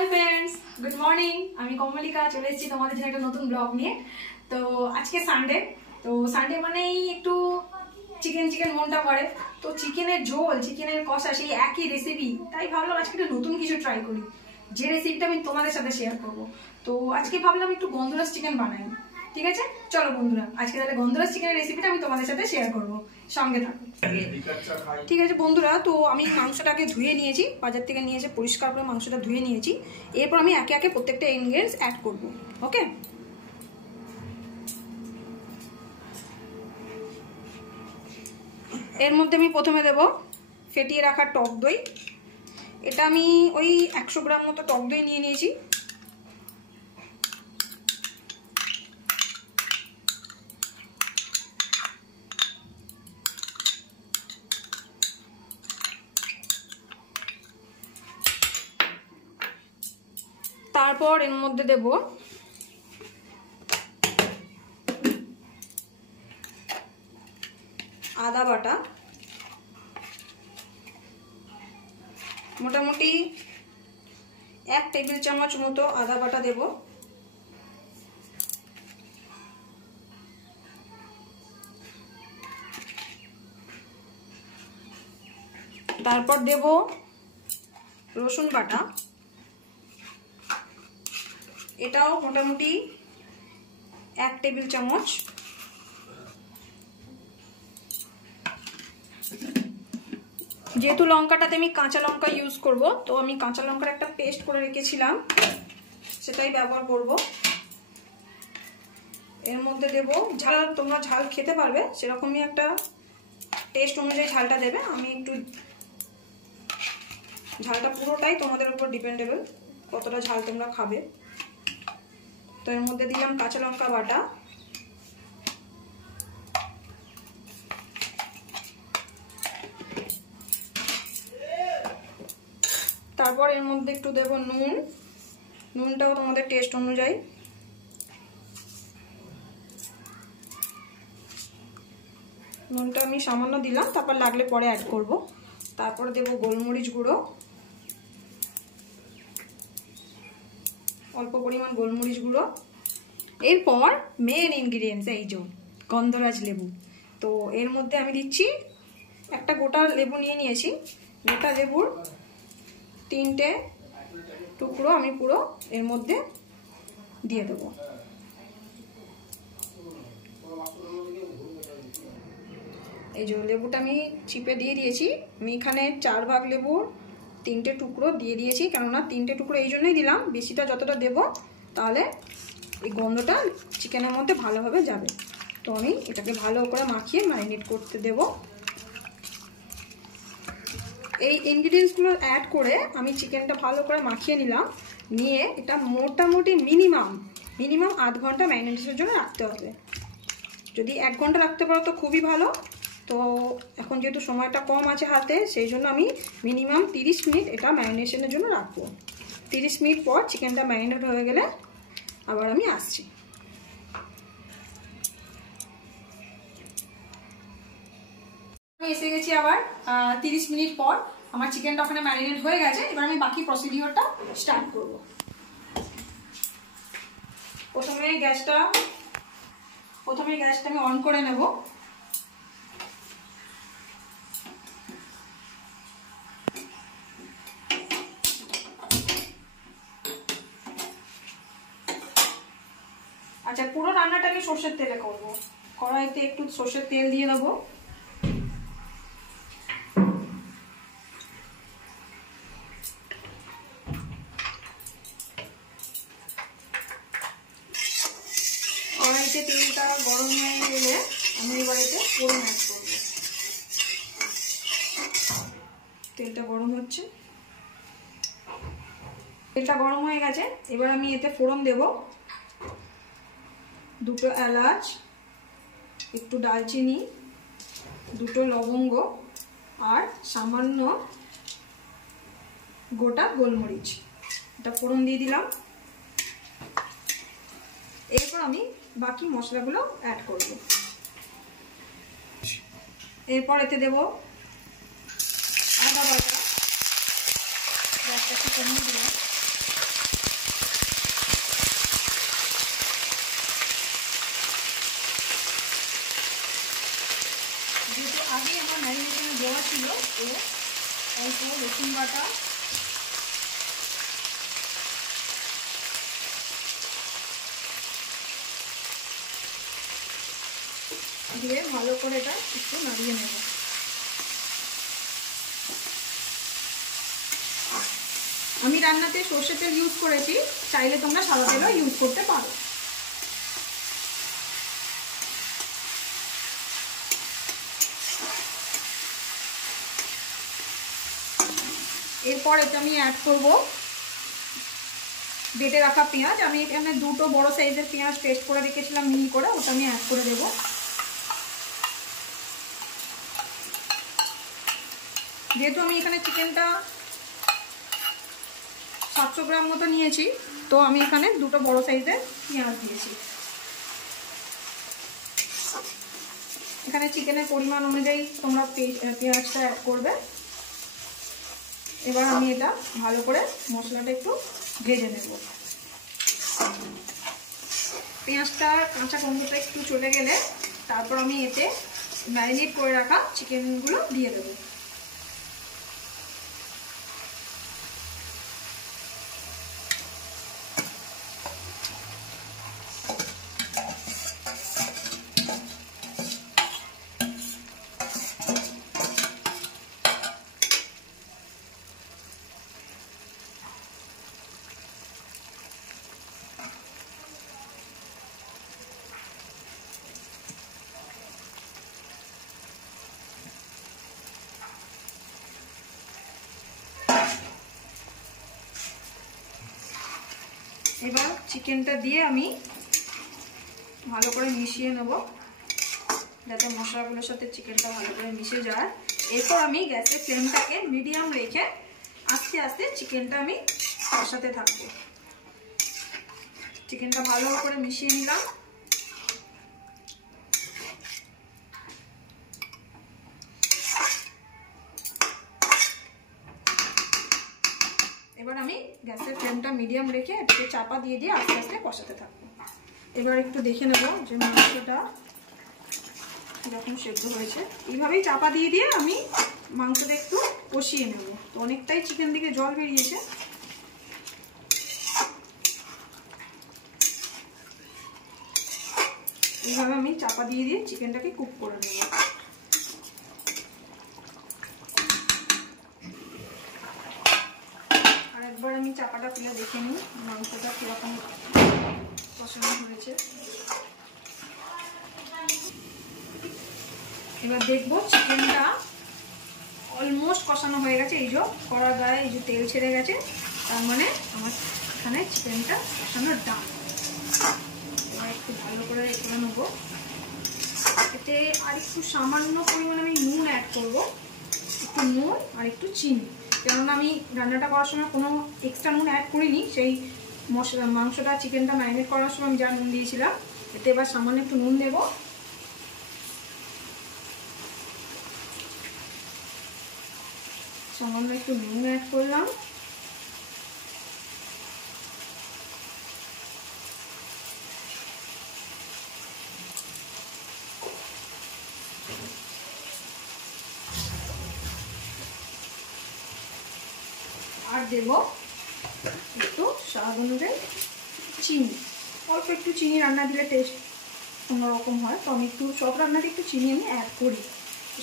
Hi friends, good morning. আমি কমলিকা চলে এসেছি তোমাদের জন্য একটা নতুন ব্লগ নিয়ে। তো আজকে সানডে, তো সানডে মানেই একটু চিকেন চিকেন মনটা করে। তো চিকেনের ঝোল, চিকেনের কষা, সেই একই রেসিপি, তাই ভাবলাম আজকে একটু নতুন কিছু ট্রাই করি, যে রেসিপিটা আমি তোমাদের সাথে শেয়ার করব। তো আজকে ভাবলাম একটু গন্ধরাজ চিকেন বানাই। ঠিক আছে, চলো বন্ধুরা, আজকে তাহলে গন্ধরাজ চিকেনের রেসিপিটা আমি তোমাদের সাথে শেয়ার করব, সঙ্গে থাকো। ঠিক আছে বন্ধুরা, তো আমি মাংসটাকে ধুয়ে নিয়েছি, বাজার থেকে নিয়ে এসে পরিষ্কার করে মাংসটা ধুয়ে নিয়েছি। এরপর আমি একে একে প্রত্যেকটা ইনগ্রেডিয়েন্টস অ্যাড করব। ওকে, এর মধ্যে আমি প্রথমে দেব ফেটিয়ে রাখা টক দই। এটা আমি ওই 100 গ্রাম মতো টক দই নিয়ে নিয়েছি। তারপর এর মধ্যে দেব আদা বাটা, মোটামুটি 1 টেবিল চামচ মতো আদা বাটা দেব। তারপর দেব রসুন বাটা, এটাও মোটামুটি 1 টেবিল চামচ। যেহেতু লঙ্কাটাতে আমি কাঁচা লঙ্কা ইউজ করব, তো আমি কাঁচা লঙ্কার একটা পেস্ট করে রেখেছিলাম, সেটাই ব্যবহার করব। এর মধ্যে দেব ঝাল, তোমরা ঝাল খেতে পারবে সেরকমই একটা টেস্ট অনুযায়ী ঝালটা দেবে। আমি একটু ঝালটা পুরোটাই তোমাদের উপর ডিপেন্ডেবল, কতটা ঝাল তোমরা খাবে। তো এর মধ্যে দিলাম কাঁচা লঙ্কা বাটা, তারপর এর মধ্যে একটু দেব নুন, নুনটাও তোমাদের টেস্ট অনুযায়ী। নুনটা আমি সামান্য দিলাম, তারপর লাগলে পরে অ্যাড করব। তারপর দেব গোলমরিচ গুঁড়ো, অল্প পরিমাণ গোলমরিচ গুঁড়ো। এরপর মেন ইনগ্রিডিয়েন্টস এই যে গন্ধরাজ লেবু। তো এর মধ্যে আমি দিচ্ছি একটা গোটা লেবু নিয়ে নিয়েছি, গোটা লেবুর 3টে টুকরো আমি পুরো এর মধ্যে দিয়ে দেবো। এই যে লেবুটা আমি চিপে দিয়ে দিয়েছি। আমি এখানে 4 ভাগ লেবুর 3টে টুকরো দিয়ে দিয়েছি, কেননা 3টে টুকরো এই জন্যই দিলাম, বেশিটা যতটা দেব তাহলে এই গন্ধটা চিকেনের মধ্যে ভালোভাবে যাবে। তো আমি এটাকে ভালো করে মাখিয়ে ম্যারিনেট করতে দেব। এই ইনগ্রিডিয়েন্টসগুলো অ্যাড করে আমি চিকেনটা ভালো করে মাখিয়ে নিলাম, নিয়ে এটা মোটামুটি মিনিমাম আধ ঘন্টা ম্যারিনেশনের জন্য রাখতে হবে। যদি 1 ঘন্টা রাখতে পারো তো খুবই ভালো। তো এখন যেহেতু সময়টা কম আছে হাতে, সেই জন্য আমি মিনিমাম 30 মিনিট এটা ম্যারিনেশনের জন্য রাখবো। 30 মিনিট পর চিকেনটা ম্যারিনেট হয়ে গেলে আবার আমি আসছি। আমি এসে গেছি আবার 30 মিনিট পর। আমার চিকেনটা ওখানে ম্যারিনেট হয়ে গেছে। এবার আমি বাকি প্রসিডিওরটা স্টার্ট করব। প্রথমে গ্যাসটা আমি অন করে নেব। আচ্ছা, পুরো রান্নাটা আমি সর্ষের তেলে করব। কড়াইতে একটু সর্ষের তেল দিয়ে দেব। কড়াইতে তেলটা গরম হয়ে গেলে আমি এবার এতে ফোড়ন অ্যাড করব। তেলটা গরম হচ্ছে, তেলটা গরম হয়ে গেছে। এবার আমি এতে ফোড়ন দেব। 2টো এলাচ, একটু দালচিনি, 2টো লবঙ্গ আর সামান্য গোটা গোলমরিচ, এটা ফোড়ন দিয়ে দিলাম। এরপর আমি বাকি মশলাগুলো অ্যাড করব। এরপর এতে দেব আদা বাটা, গ্যাসটা একটু কমিয়ে দিলাম। দিয়ে ভালো করে এটা একটু নাড়িয়ে নেব। আমি রান্নাতে সর্ষের তেল ইউজ করেছি, চাইলে তোমরা সাদা তেলও ইউজ করতে পারো। এরপর এটা আমি অ্যাড করব বেটে রাখা পেঁয়াজ। আমি এখানে দুটো বড় সাইজের পেঁয়াজ পেস্ট করে রেখেছিলাম মিহি করে, ওটা আমি অ্যাড করে দেব। যেহেতু আমি এখানে চিকেনটা 700 গ্রাম মতো নিয়েছি, তো আমি এখানে দুটো বড় সাইজের পেঁয়াজ দিয়েছি। এখানে চিকেনের পরিমাণ অনুযায়ী তোমরা পেঁয়াজটা অ্যাড করবে। এবার আমি এটা ভালো করে মশলাটা একটু ভেজে নেব। পেঁয়াজটা কাঁচা গন্ধটা একটু চলে গেলে তারপর আমি এতে ম্যারিনেট করে রাখা চিকেনগুলো দিয়ে দেবো। এবার চিকেনটা দিয়ে আমি ভালো করে মিশিয়ে নেব, যাতে মশলাগুলোর সাথে চিকেনটা ভালো করে মিশে যায়। এরপর আমি গ্যাসের ফ্লেমটাকে মিডিয়াম রেখে আস্তে আস্তে চিকেনটা আমি কষাতে থাকবো। চিকেনটা ভালো করে মিশিয়ে নিলাম। এবার আমি গ্যাসের ফ্লেমটা মিডিয়াম রেখে এটাকে চাপা দিয়ে দিয়ে আস্তে আস্তে কষাতে থাকবো। এবার একটু দেখে নেব যে মাংসটা যখন সেদ্ধ হয়েছে। এইভাবেই চাপা দিয়ে দিয়ে আমি মাংসটা একটু কষিয়ে নেব। তো অনেকটাই চিকেন থেকে জল বেরিয়েছে। এইভাবে আমি চাপা দিয়ে দিয়ে চিকেনটাকে কুক করে নেব। আর একবার আমি চাপাটা তুলে দেখে নিই মাংসটা কিরকম কষানো হয়েছে। এবার দেখবো চিকেনটা অলমোস্ট কষানো হয়ে গেছে। এই যে কড়ার গায়ে এই যে তেল ছেড়ে গেছে, তার মানে আমার এখানে চিকেনটা কষানোর ডান। এবার একটু ভালো করে করে নেবো। এতে আর একটু সামান্য পরিমাণে আমি নুন অ্যাড করবো, একটু নুন আর একটু চিনি। কেননা আমি রান্নাটা করার সময় কোনো এক্সট্রা নুন অ্যাড করিনি, সেই মশলা মাংসটা চিকেনটা ম্যারিনেট করার সময় আমি যা নুন দিয়েছিলাম। এতে এবার সামান্য একটু নুন দেবো। সামান্য একটু নুন অ্যাড করলাম। আর দেব একটু স্বাদ অনুযায়ী চিনি। অল্প একটু চিনি রান্না দিলে টেস্ট অন্যরকম হয়, তো আমি একটু সব রান্নাতে একটু চিনি আমি অ্যাড করি,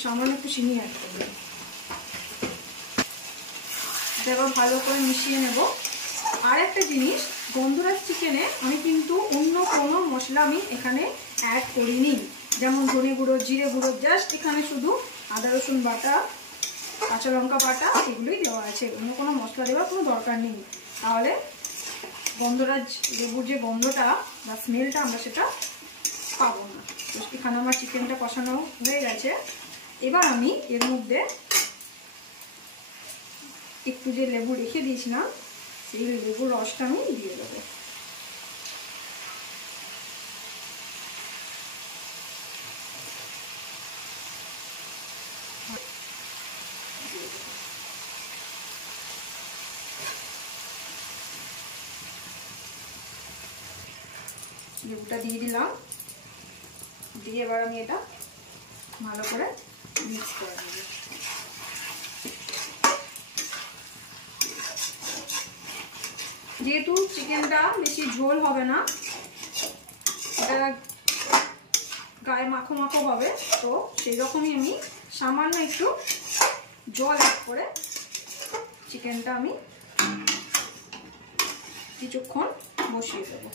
সামান্য একটু চিনি অ্যাড করি। এবার ভালো করে মিশিয়ে নেব। আর একটা জিনিস, গন্ধরাজ চিকেনে আমি কিন্তু অন্য কোনো মশলা আমি এখানে অ্যাড করিনি, যেমন ধনে গুঁড়ো, জিরে গুঁড়ো, জাস্ট এখানে শুধু আদা রসুন বাটা, কাঁচা লঙ্কা বাটা, এগুলোই দেওয়া আছে। অন্য কোনো মশলা দেওয়ার কোনো দরকার নেই, তাহলে গন্ধরাজ লেবুর যে গন্ধটা বা স্মেলটা আমরা সেটা পাবো না। তো এখানে আমার চিকেনটা কষানো হয়ে গেছে। এবার আমি এর মধ্যে একটু যে লেবু রেখে দিয়েছিলাম সেই লেবুর রসটা আমি দিয়ে দেবো। লেবুটা দিয়ে দিলাম, দিয়ে এবার আমি এটা ভালো করে মিক্স করে নেব। যেহেতু চিকেনটা বেশি ঝোল হবে না, এটা গায়ে মাখো মাখো হবে, তো সেই রকমই আমি সামান্য একটু জল অ্যাড করে চিকেনটা আমি কিছুক্ষণ বসিয়ে দেবো।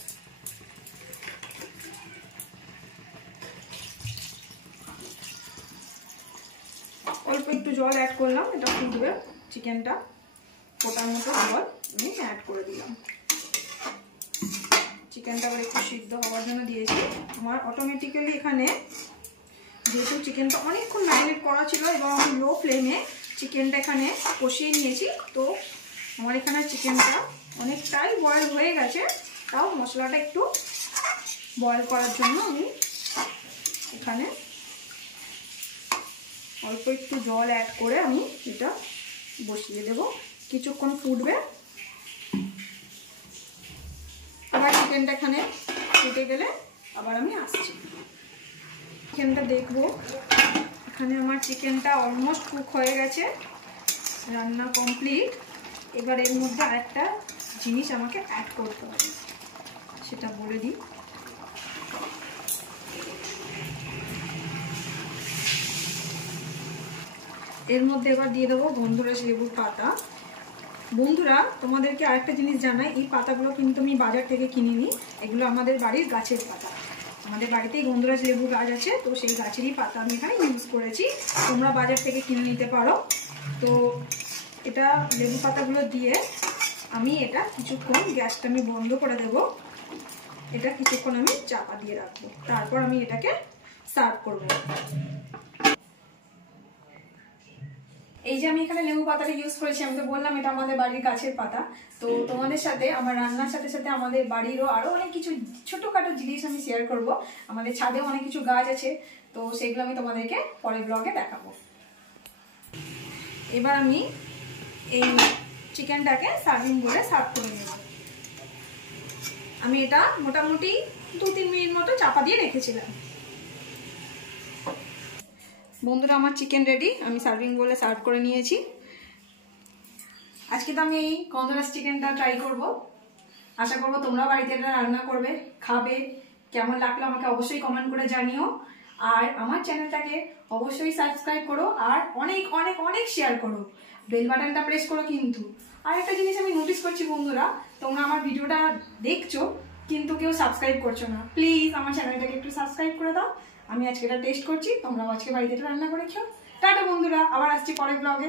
অল্প একটু জল অ্যাড করলাম, এটা ফুটবে চিকেনটা, ফোটার মতো জল আমি অ্যাড করে দিলাম। চিকেনটা আবার একটু সিদ্ধ হওয়ার জন্য দিয়েছি। আমার অটোমেটিক্যালি এখানে যেহেতু চিকেনটা অনেকক্ষণ ম্যারিনেট করা ছিল এবং আমি লো ফ্লেমে চিকেনটা এখানে কষিয়ে নিয়েছি, তো আমার এখানে চিকেনটা অনেকটাই বয়েল হয়ে গেছে। তাও মশলাটা একটু বয়েল করার জন্য আমি এখানে অল্প একটু জল অ্যাড করে আমি এটা বসিয়ে দেব, কিছুক্ষণ ফুটবে। আবার চিকেনটা এখানে ফুটে গেলে আবার আমি আসছি। চিকেনটা দেখবো, এখানে আমার চিকেনটা অলমোস্ট কুক হয়ে গেছে, রান্না কমপ্লিট। এবার এর মধ্যে আরেকটা জিনিস আমাকে অ্যাড করতে হবে, সেটা বলে দিই। এর মধ্যে এবার দিয়ে দেবো গন্ধরাজ লেবুর পাতা। বন্ধুরা, তোমাদেরকে আরেকটা জিনিস জানাই, এই পাতাগুলো কিন্তু আমি বাজার থেকে কিনিনি, এগুলো আমাদের বাড়ির গাছের পাতা। আমাদের বাড়িতেই গন্ধরাজ লেবু গাছ আছে, তো সেই গাছেরই পাতা আমি এখানে ইউজ করেছি, তোমরা বাজার থেকে কিনে নিতে পারো। তো এটা লেবু পাতাগুলো দিয়ে আমি এটা কিছুক্ষণ, গ্যাসটা আমি বন্ধ করে দেব, এটা কিছুক্ষণ আমি চাপা দিয়ে রাখবো, তারপর আমি এটাকে সার্ভ করবো। এই যে আমি এখানে লেবু পাতাটা ইউজ করেছি, আমি তো বললাম এটা আমাদের বাড়ির গাছের পাতা। তো তোমাদের সাথে আমার রান্নার সাথে সাথে আমাদের বাড়িরও আরো অনেক কিছু ছোটখাটো জিনিস আমি শেয়ার করব। আমাদের ছাদেও অনেক কিছু গাছ আছে, তো সেগুলো আমি তোমাদেরকে পরের ব্লগে দেখাবো। এবার আমি এই চিকেনটাকে সার্ভিং করে সার্ভ করে নেব। আমি এটা মোটামুটি 2-3 মিনিট মতো চাপা দিয়ে রেখেছিলাম। বন্ধুরা, আমার চিকেন রেডি, আমি সার্ভিং বলে সার্ভ করে নিয়েছি। আজকে তো আমি এই গন্ধরাজ চিকেনটা ট্রাই করব, আশা করবো তোমরা বাড়িতে এটা রান্না করবে, খাবে। কেমন লাগলো আমাকে অবশ্যই কমেন্ট করে জানিও, আর আমার চ্যানেলটাকে অবশ্যই সাবস্ক্রাইব করো, আর অনেক অনেক অনেক শেয়ার করো, বেল বাটনটা প্রেস করো। কিন্তু আর একটা জিনিস আমি নোটিস করছি বন্ধুরা, তোমরা আমার ভিডিওটা দেখছো কিন্তু কেউ সাবস্ক্রাইব করছো না। প্লিজ আমার চ্যানেলটাকে একটু সাবস্ক্রাইব করে দাও। আমি আজকে এটা টেস্ট করছি, তোমরাও আজকে বাড়িতে এটা রান্না করে খেও। টাটা বন্ধুরা, আবার আসছি পরের ব্লগে।